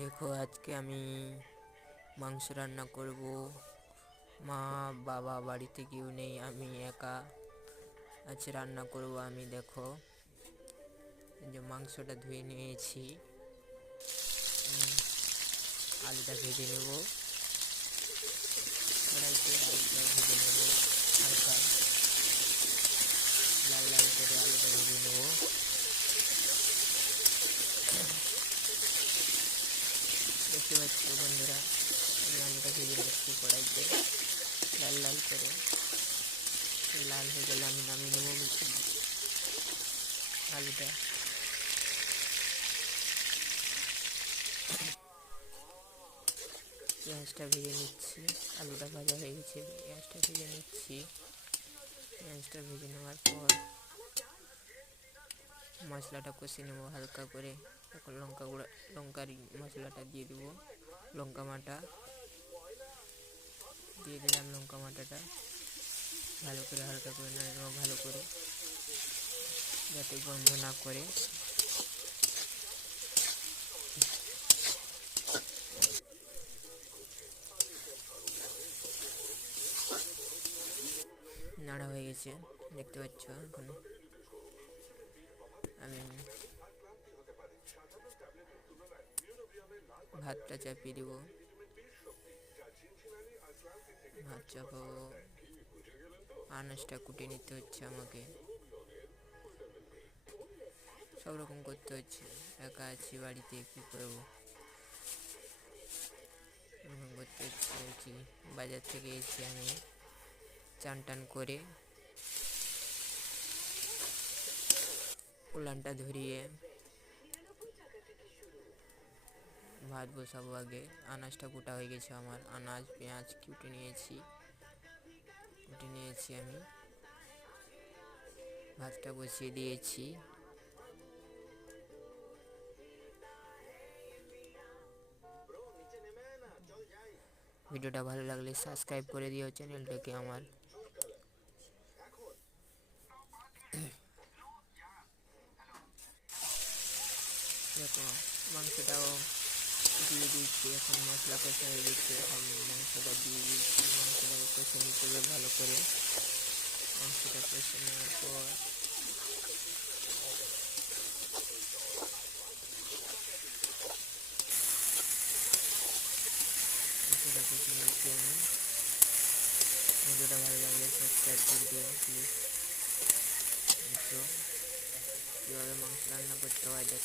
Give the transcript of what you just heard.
দেখো আজকে আমি মাংস রান্না করব। মা বাবা বাড়িতে কেউ নেই, আমি একা আজ রান্না করব আমি। দেখো যে মাংসটা ধুয়ে নিয়েছি, আলুটা ভেজে নেব। কড়াইতে আলুটা ভেজে নেব, হালকা লাল লাল করে আলুটা ভেজে নেব। দেখতে পাচ্ছ বন্ধুরা, আমি আলুটা ভেজে নিচ্ছি কড়াইতে লাল লাল করে। লাল হয়ে গেলে আমি নামিয়ে নেব আলুটা। পেঁয়াজটা ভেজে নিচ্ছি, আলুটা ভাজা হয়ে গেছে, পেঁয়াজটা ভেজে নিচ্ছি। পেঁয়াজটা ভেজে নেওয়ার পর মশলাটা কষে নেব হালকা করে। এখন লঙ্কার মশলাটা দিয়ে দেবো, লঙ্কা বাটা দিয়ে দিলাম। লঙ্কা বাটাটা ভালো করে হালকা করে নেড়ে নেবো, ভালো করে যাতে গন্ধ না করে। নাড়া হয়ে গেছে দেখতে পাচ্ছ। এখন আমি ভাতটা চাপিয়ে দেবো, ভাত চাপাবো। আনাজটা কুটে নিতে হচ্ছে আমাকে, সব রকম করতে হচ্ছে। একা আছি বাড়িতে, কী করবো, এরকম করতে হচ্ছে আর কি। বাজার থেকে এসে আমি চান টান করে উলানটা ধরিয়ে ভাত বসাবো। আগে আনাজটা কুটা হয়ে গেছে আমার, আনাজ পেঁয়াজ কুটে নিয়েছি আমি। ভাতটা বসিয়ে দিয়েছি। ভিডিওটা ভালো লাগলে সাবস্ক্রাইব করে দিও চ্যানেলটাকে আমার। দেখো মাংসটাও দিয়ে দিচ্ছি, এখন মশলা কষা হয়ে গেছে। এখন মাংসটা দিয়ে দিচ্ছি, মাংসটা কষে নিতে হবে ভালো করে। মাংসটা কষে নেওয়ার পর মশলাটা কষে নিচ্ছি আমি। ভিডিওটা ভালো লাগলে সাবস্ক্রাইব করে দিও প্লিজ। তো কীভাবে মাংস রান্না করতে হয় দেখো।